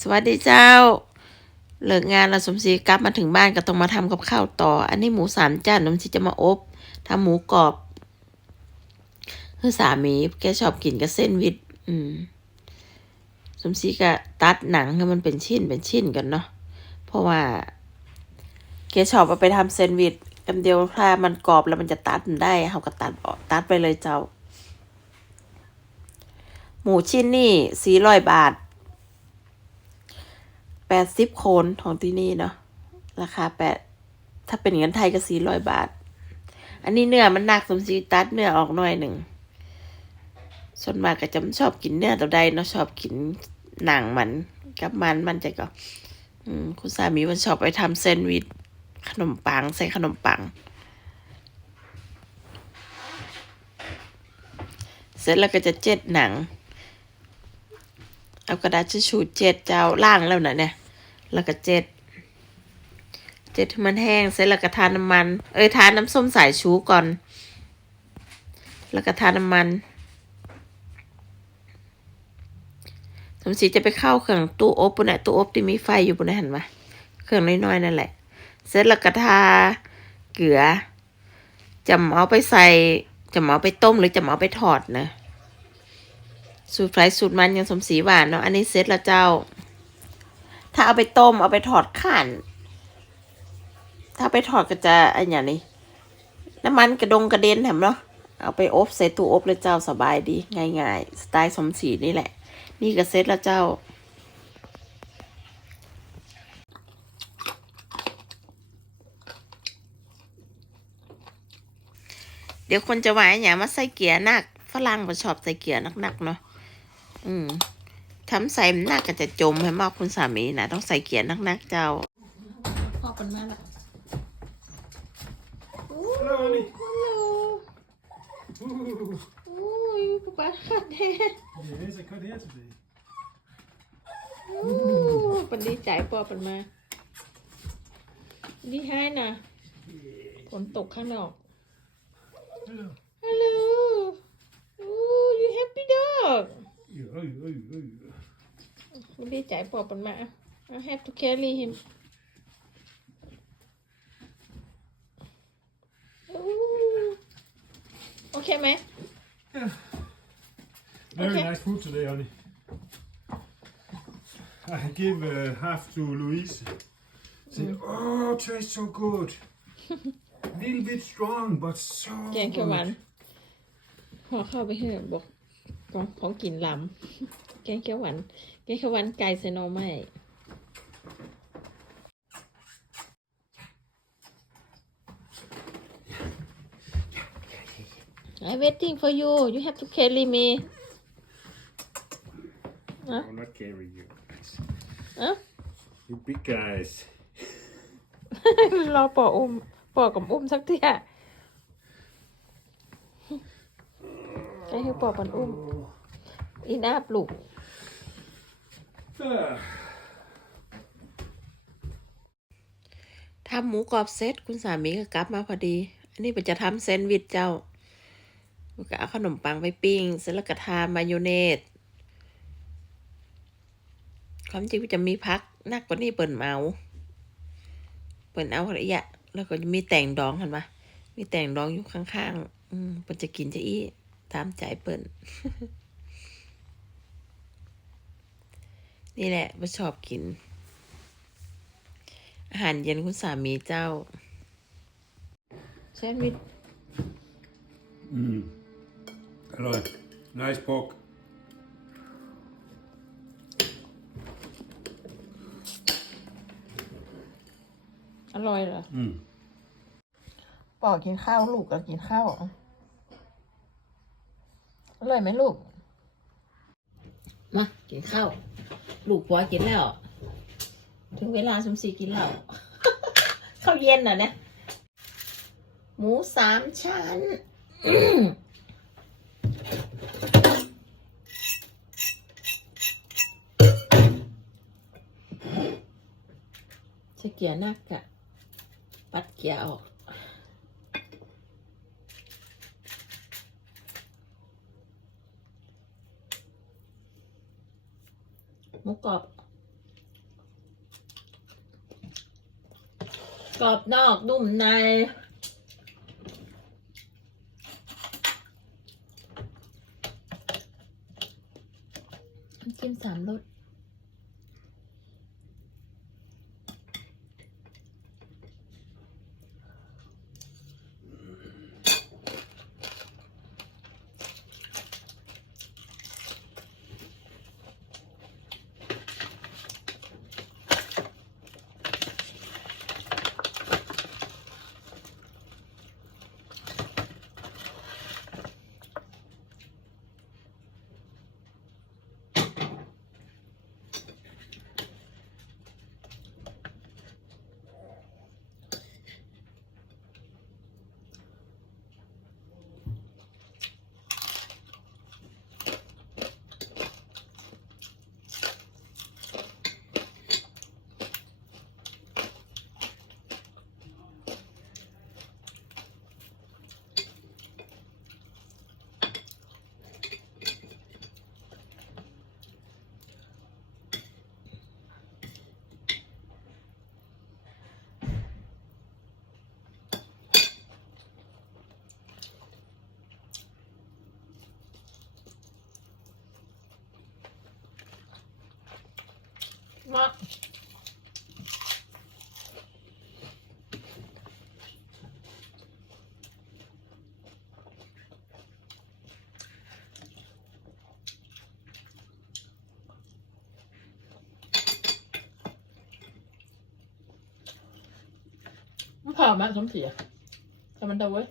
สวัสดีเจ้า เลิกงานแล้วสมศรีกลับมาถึงบ้านก็ต้องมาทำกับข้าวต่อ อันนี้หมูสามจานสมศรีจะมาอบทำหมูกรอบ คือสามีแกชอบกินกับเส้นวิทอืม สมศรีก็ตัดหนังให้มันเป็นชิ้นเป็นชิ้นกันเนาะเพราะว่าแกชอบเอาไปทำเซนด์วิชกันเดียวถ้ามันกรอบแล้วมันจะตัดได้เขาก็ตัดออกตัดไปเลยเจ้า หมูชิ้นนี่สี่ร้อยบาท แปดสิบโคนของที่นี่เนาะราคาแปดถ้าเป็นเงินไทยก็สี่ร้อยบาท อันนี้เนื้อมันหนักสมศรีตัดเนื้อออกหน่อยหนึ่งส่วนมากก็จะชอบกินเนื้อตัวใดเนาะชอบกินหนังมันกับมันมันจะก็อคุณสามีมันชอบไปทำแซนด์วิชขนมปังใส่ขนมปัง เสร็จแล้วก็จะเจ็ดหนัง เอากระดาษทิชชู่เจ็ดเจ้าล่างแล้วนะเนี่ย แล้วก็เจ็ด เจ็ดให้มันแห้งเสร็จแล้วก็ทาน้ำมัน เอ้ยทาน้ำส้มสายชูก่อน แล้วก็ทาน้ำมันสมศรีจะไปเข้าเครื่องตู้อบปุ่นน่ะตู้อบที่มีไฟอยู่ปุ่นน่ะเห็นไหมเครื่องน้อยๆนั่นแหละ เสร็จแล้วก็ทาเกลือจะเอาไปใส่จะเอาไปต้มหรือจะเอาไปทอดนะ สูตรไฟสูตรมันยังสมศรีหวานเนาะอันนี้เสร็จแล้วเจ้า ถ้าเอาไปต้มเอาไปถอดข่าน ถ้าไปถอดก็จะอันอย่างนี้ น้ำมันกระดงกระเด็นแถมเนาะเอาไปอบใส่ตู้อบเลยเจ้าสบายดีง่ายๆ สไตล์สมศรีนี่แหละ นี่ก็เสร็จแล้วเจ้า เดี๋ยวคนจะว่าอย่างมาใส่เกียร์หนักฝรั่งมันชอบใส่เกียร์หนักๆเนาะ อืมทำใส่หนักก็จะจมให้มากคุณสามีนะต้องใส่เกียร์หนักๆเจ้าพ่อเป็นมาละ Hello, honey. โอ้ยป๊าป๊าขัดแท้ Yes, I cut here today. เป็นดีใจปอเป็นมา ดีให้นะฝนตกข้างนอก Hello. Hello Yeah, oj, oj, oj. มันดีใจปอเป็นมา I have to carry him Ooh. โอเคไหม Yeah. Very Okay. nice food today, honey. I give uh, half to Louise. Say, oh, tastes so good. Little bit strong, but so แกงเขียวหวาน good. พอเข้าไปให้บอก ของของกินลำแกงเขียวหวานแกงเขียวหวานไก่ใส่หน่อไม้ I'm waiting for you. You have to carry me. I will not carry you. Huh? You big guys. รอปออุ้มปอกับอุ้มสักเที่ย ให้คือปอปันอุ้ม อีน่าปลูก Ah. ทำหมูกรอบเซตคุณสามีก็กลับมาพอดี อันนี้เป็นจะทำแซนด์วิชเจ้าก็เอาขนมปังไปปิ้งเสร็จแล้วก็ทามายองเนสความจริงมันจะมีพักนักกว่านี้เปิ่นเมา เปิ่นเอาอะไรอะแล้วก็จะมีแต่งดองเห็นปะมีแต่งดองอยู่ข้างๆ อืมเปิ่นจะกินจะอี้ ตามใจเปิ่นนี่แหละว่าชอบกิน อาหารเย็นคุณสามีเจ้าแซนด์วิช Mm. Hello. Nice pork. อร่อยเหรอ Mm. ปอกกินข้าวลูกก็กินข้าว อะอร่อยไหมลูก มากินข้าวลูกปัวกินแล้ว ถึงเวลาสมศรีกินแล้วข้าวเย็นน่ะเนี่ยหมูสามชั้นจะเกียร์นักอะปัดเกียร์ออก หมูกรอบ กรอบนอกนุ่มในกินสามรส มามันผ่ามาสมเสียแต่มันเดาเว้ย